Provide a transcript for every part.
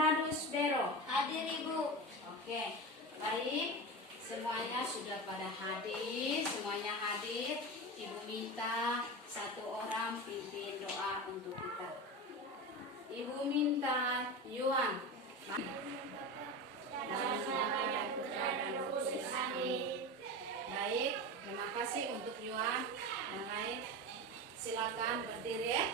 Bernardus Bero. Hadir Ibu. Oke, baik. Semuanya sudah pada hadir, semuanya hadir. Ibu minta satu orang pimpin doa untuk kita. Ibu minta Yuan. Baik, terima kasih untuk Yuan. Yang lain, silakan berdiri ya.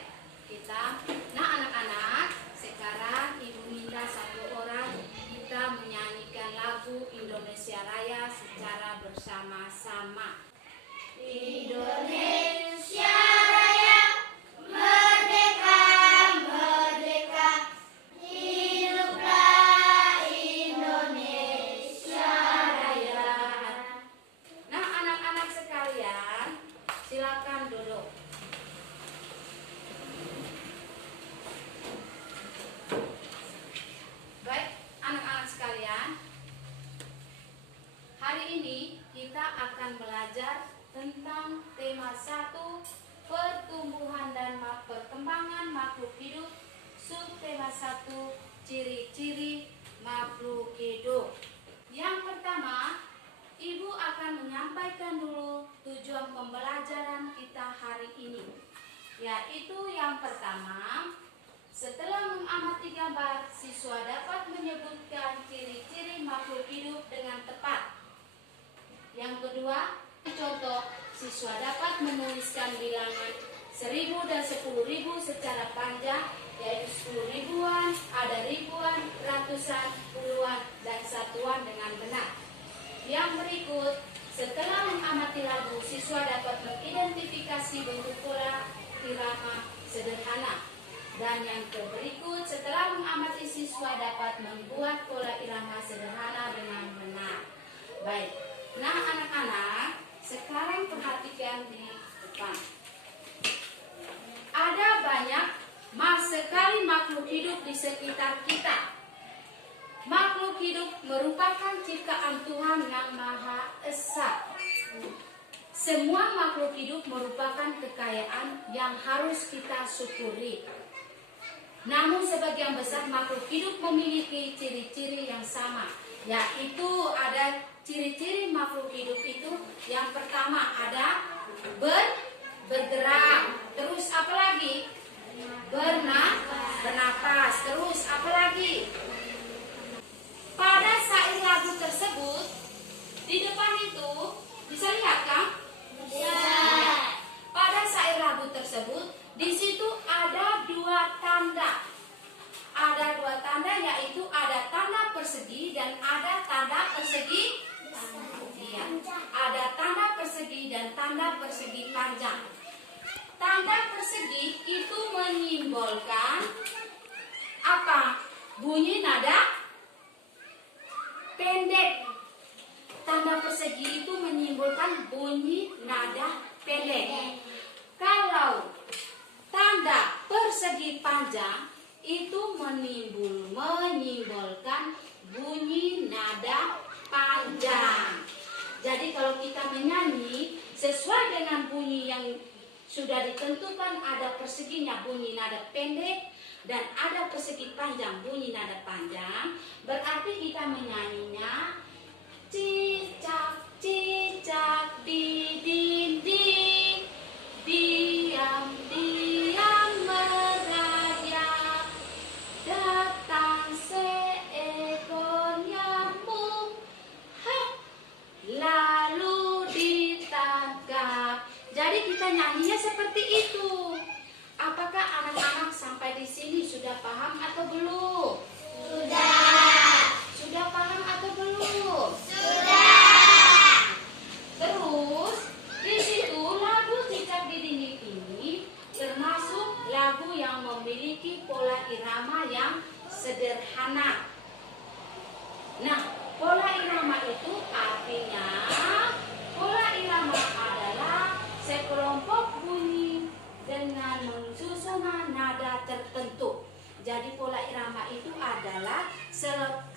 Kita, nah anak-anak, sekarang Ibu minta satu orang kita menyanyikan lagu Indonesia Raya secara bersama-sama. Indonesia Raya, merdeka, merdeka, hiduplah Indonesia Raya. Nah anak-anak sekalian, silakan duduk. Baik, anak-anak sekalian, hari ini kita akan belajar tentang tema 1, pertumbuhan dan perkembangan makhluk hidup, subtema 1, ciri-ciri makhluk hidup. Yang pertama, Ibu akan menyampaikan dulu tujuan pembelajaran kita hari ini, yaitu yang pertama, setelah mengamati gambar, siswa dapat menyebutkan ciri-ciri makhluk hidup dengan tepat. Yang kedua, contoh, siswa dapat menuliskan bilangan 1000 dan 10.000 secara panjang, yaitu 10 ribuan, ada ribuan, ratusan, puluhan, dan satuan dengan benar. Yang berikut, setelah mengamati lagu, siswa dapat mengidentifikasi bentuk pola irama sederhana. Dan yang berikut, setelah mengamati, siswa dapat membuat pola irama sederhana dengan benar. Baik, nah anak-anak, sekarang perhatikan di depan. Ada banyak sekali makhluk hidup di sekitar kita. Makhluk hidup merupakan ciptaan Tuhan yang Maha Esa. Semua makhluk hidup merupakan kekayaan yang harus kita syukuri. Namun sebagian besar makhluk hidup memiliki ciri-ciri yang sama, yaitu ada ciri-ciri makhluk hidup itu. Yang pertama ada bergerak, terus apa lagi? Bernapas, terus apa lagi? Pada syair lagu tersebut, di depan itu bisa lihat kan? Bisa. Pada syair lagu tersebut, di situ ada 2 tanda. Ada 2 tanda, yaitu ada tanda persegi dan ada tanda persegi. Iya, ada tanda persegi dan tanda persegi panjang. Tanda persegi itu menyimbolkan apa? Bunyi nada pendek. Tanda persegi itu menyimbolkan bunyi nada pendek. Kalau tanda persegi panjang itu menyimbolkan bunyi nada panjang. Jadi kalau kita menyanyi sesuai dengan bunyi yang sudah ditentukan, ada perseginya bunyi nada pendek dan ada persegi panjang bunyi nada panjang, berarti kita menyanyinya cicak cicak di dinding, diam diam merayap, datang seekor nyamuk, lalu ditangkap. Jadi kita nyanyinya seperti itu. Apakah anak-anak sampai di sini sudah paham atau belum? Sudah. Sudah paham atau belum? Sudah. Terus di situ lagu Cicak di Dinding ini termasuk lagu yang memiliki pola irama yang sederhana. Nah, pola irama itu artinya pola irama adalah sekelompok bunyi dengan susunan nada tertentu. Jadi pola irama itu adalah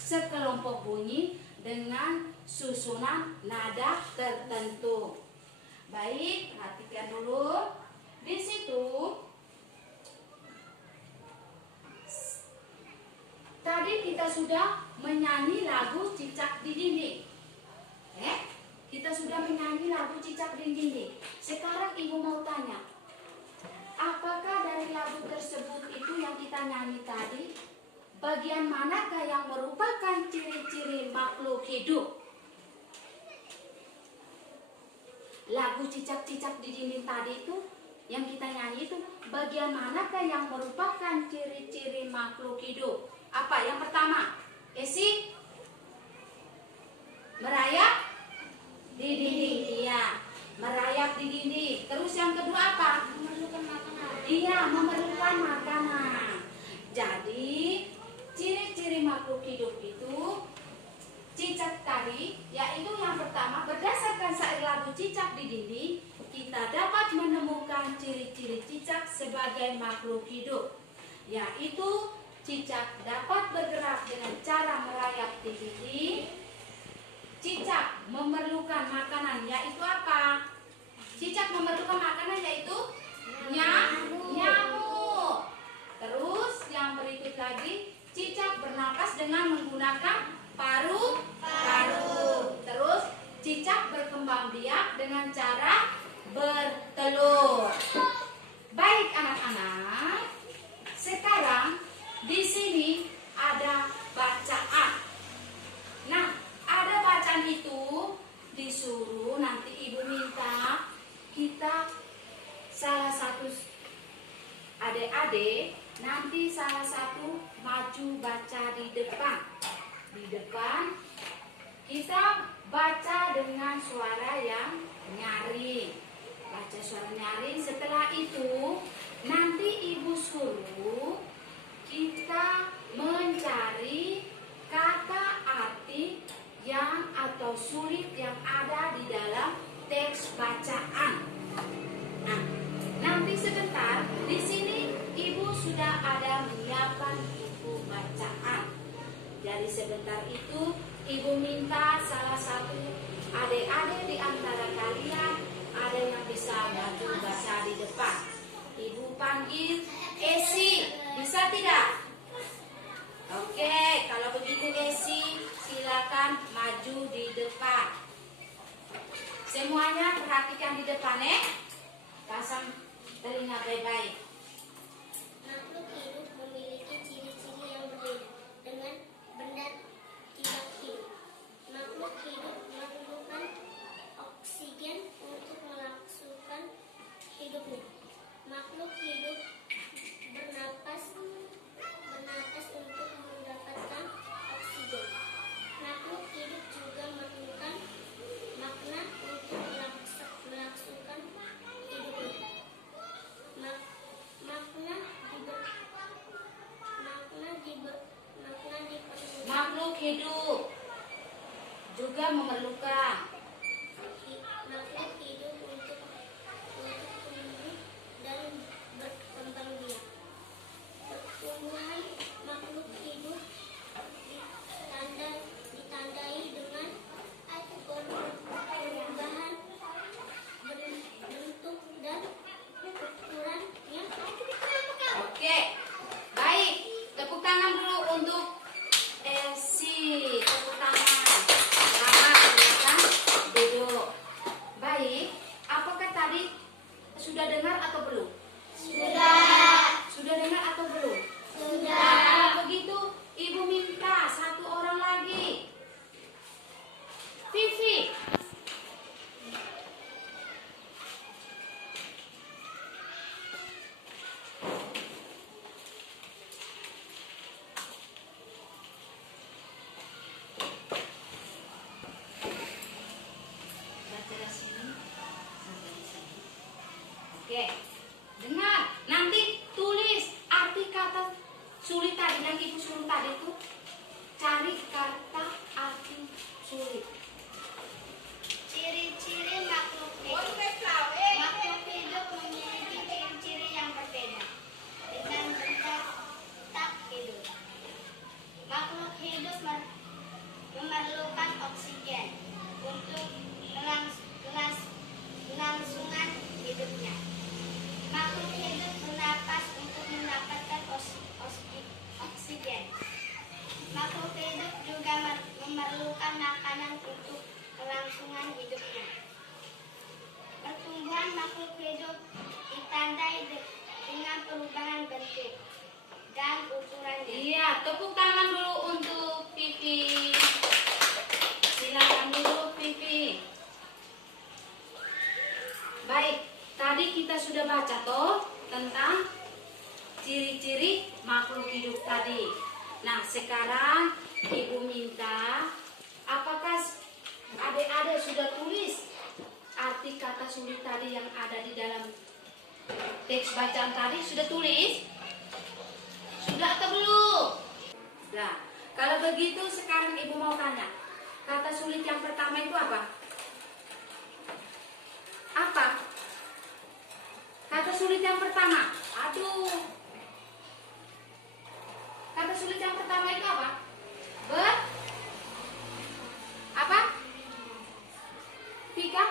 sekelompok bunyi dengan susunan nada tertentu. Baik, perhatikan dulu. Di situ tadi tadi kita sudah menyanyi lagu Cicak di Dinding. Kita sudah menyanyi lagu Cicak di Dinding. Sekarang ibu mau tanya, apakah dari lagu tersebut itu yang kita nyanyi tadi, bagian manakah yang merupakan ciri-ciri makhluk hidup? Lagu Cicak-cicak di dinding tadi itu yang kita nyanyi itu, bagian manakah yang merupakan ciri-ciri makhluk hidup? Apa? Yang pertama, Esi, merayap di dinding. Iya, merayap di dinding. Terus yang kedua apa? Memerlukan makanan. Iya, memerlukan makanan. Jadi ciri-ciri makhluk hidup itu cicak tadi, yaitu yang pertama, berdasarkan syair lagu Cicak di Dinding, kita dapat menemukan ciri-ciri cicak sebagai makhluk hidup, yaitu cicak dapat bergerak dengan cara merayap di dinding. Cicak memerlukan makanan, yaitu apa? Cicak memerlukan makanan yaitu nyamuk. Terus yang berikut lagi, cicak bernapas dengan menggunakan paru-paru. Terus cicak berkembang biak dengan cara bertelur. Baik anak-anak, sekarang di sini ada bacaan. Nah, ada bacaan itu disuruh nanti ibu minta kita salah satu adik-adik nanti salah satu maju baca di depan. Di depan kita baca dengan suara yang nyaring. Baca suara nyaring. Setelah itu nanti ibu suruh kita mencari kata arti yang atau sulit yang ada di dalam teks bacaan. Nah, nanti sebentar di sini ibu sudah ada menyiapkan buku bacaan. Jadi sebentar itu ibu minta salah satu adik-adik di antara kalian ada yang bisa maju baca di depan. Ibu panggil Esi, bisa tidak? Oke, kalau begitu Esi silakan maju di depan. Semuanya perhatikan di depan Pasang telinga baik-baik. Makhluk hidup memiliki ciri-ciri yang berbeda dengan benda tidak hidup. Makhluk hidup memerlukan oksigen untuk melangsungkan hidupnya. Makhluk hidup bernapas untuk mendapatkan oksigen. Makhluk hidup juga memerlukan makna untuk melangsungkan hidupnya. Makhluk hidup juga memerlukan Makhluk hidup untuk tumbuh dan berkembang biak. Pertumbuhan makhluk hidup ditandai dengan perubahan bentuk dan ukurannya. Oke, baik. Tepuk tangan dulu untuk Esi. Tepuk tangan. Selamat, silakan duduk. Baik, apakah tadi sudah dengar atau belum? Sudah. Sudah dengar atau belum? Sudah. Nah, kalau begitu ibu minta satu orang lagi. Vivi. Baca dari sini sampai di sini. Oke. Dengar, nanti tulis arti kata sulit tadi yang ibu suruh tadi itu. Cari kata arti sulit. Ciri-ciri makhluk hidup. Makhluk hidup memiliki ciri-ciri yang berbeda dengan benda tak hidup. Makhluk hidup memerlukan oksigen untuk kelangsungan hidupnya. Makhluk hidup bernapas untuk mendapatkan oksigen. makanan untuk kelangsungan hidupnya. Pertumbuhan makhluk hidup ditandai dengan perubahan bentuk dan ukurannya. Iya, tepuk tangan dulu untuk Pipi. Silakan dulu Pipi. Baik, tadi kita sudah baca toh tentang ciri-ciri makhluk hidup tadi. Nah, sekarang Ibu minta, apakah adik-adik sudah tulis arti kata sulit tadi yang ada di dalam teks bacaan tadi? Sudah tulis? Sudah atau belum? Nah, kalau begitu sekarang Ibu mau tanya, kata sulit yang pertama itu apa? Apa? Kata sulit yang pertama. Aduh. Kata sulit yang pertama itu apa? Apa? Vika?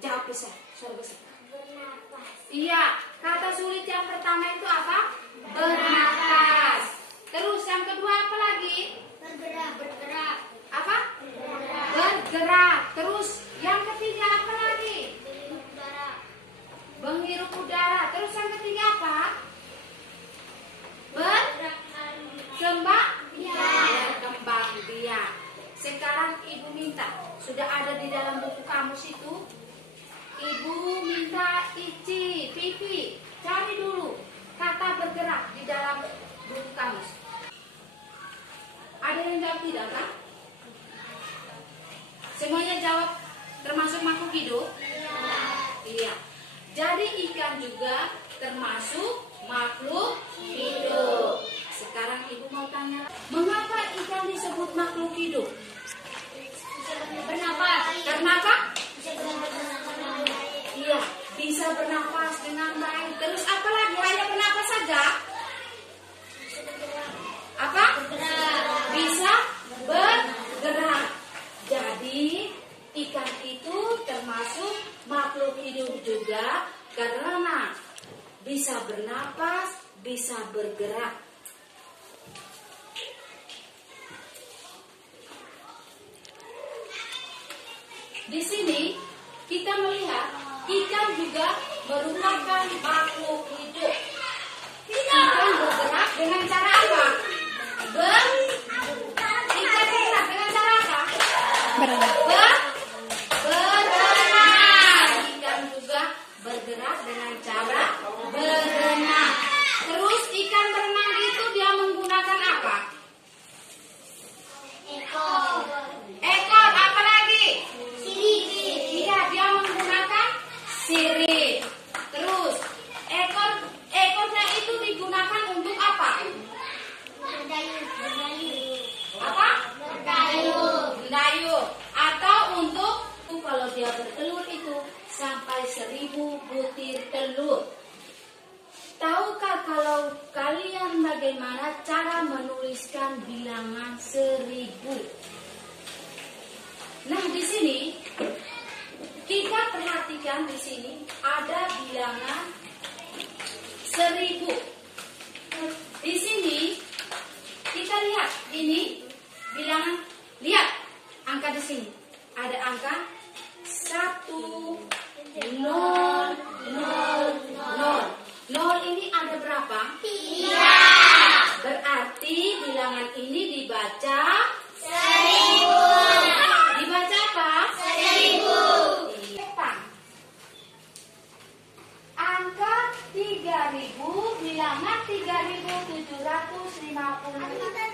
Jawab besar, suara besar. Bernapas. Iya, kata sulit yang pertama itu apa? Bernapas. Terus yang kedua apa lagi? Bergerak. Apa? Bergerak. Bergerak. Terus yang ketiga apa lagi? Udara. Menghirup udara. Terus yang ketiga apa? Berkembang biak. Sekarang Ibu minta, sudah ada di dalam buku kamus itu. Ibu minta Ici, Pipi, cari dulu kata bergerak di dalam buku kamus. Ada yang jawab tidak kan? Semuanya jawab termasuk makhluk hidup? Iya. Jadi ikan juga termasuk makhluk hidup. Sekarang Ibu mau tanya, mengapa ikan disebut makhluk hidup? Bernapas. Karena apa? Bisa bernapas dengan baik. Iya, bisa bernapas dengan baik. Terus apa lagi? Hanya bernapas saja? Apa? Bisa bergerak. Jadi ikan itu termasuk makhluk hidup juga karena bisa bernapas, bisa bergerak. Di sini kita melihat ikan juga merupakan makhluk hidup. Ikan bergerak dengan cara apa? Ikan bergerak dengan cara apa? Berenang. Ikan juga bergerak dengan cara berenang. Terus ikan berenang itu dia menggunakan apa? Ekor, apa lagi? Iya, dia menggunakan sirip. Terus ekornya itu digunakan untuk apa? Apa? Mendayung. Atau untuk kalau dia bertelur itu sampai 1000 butir telur. Tahukah kalau kalian bagaimana cara menuliskan bilangan 1000? Nah, di sini kita perhatikan di sini ada bilangan 1000. Di sini kita lihat ini bilangan, lihat angka di sini. Ada angka 1, 0, 0, 0. 0 ini ada berapa? 3. Berarti bilangan ini dibaca 1000. Dibaca apa? 1000. Angka 3000, bilangan 3750.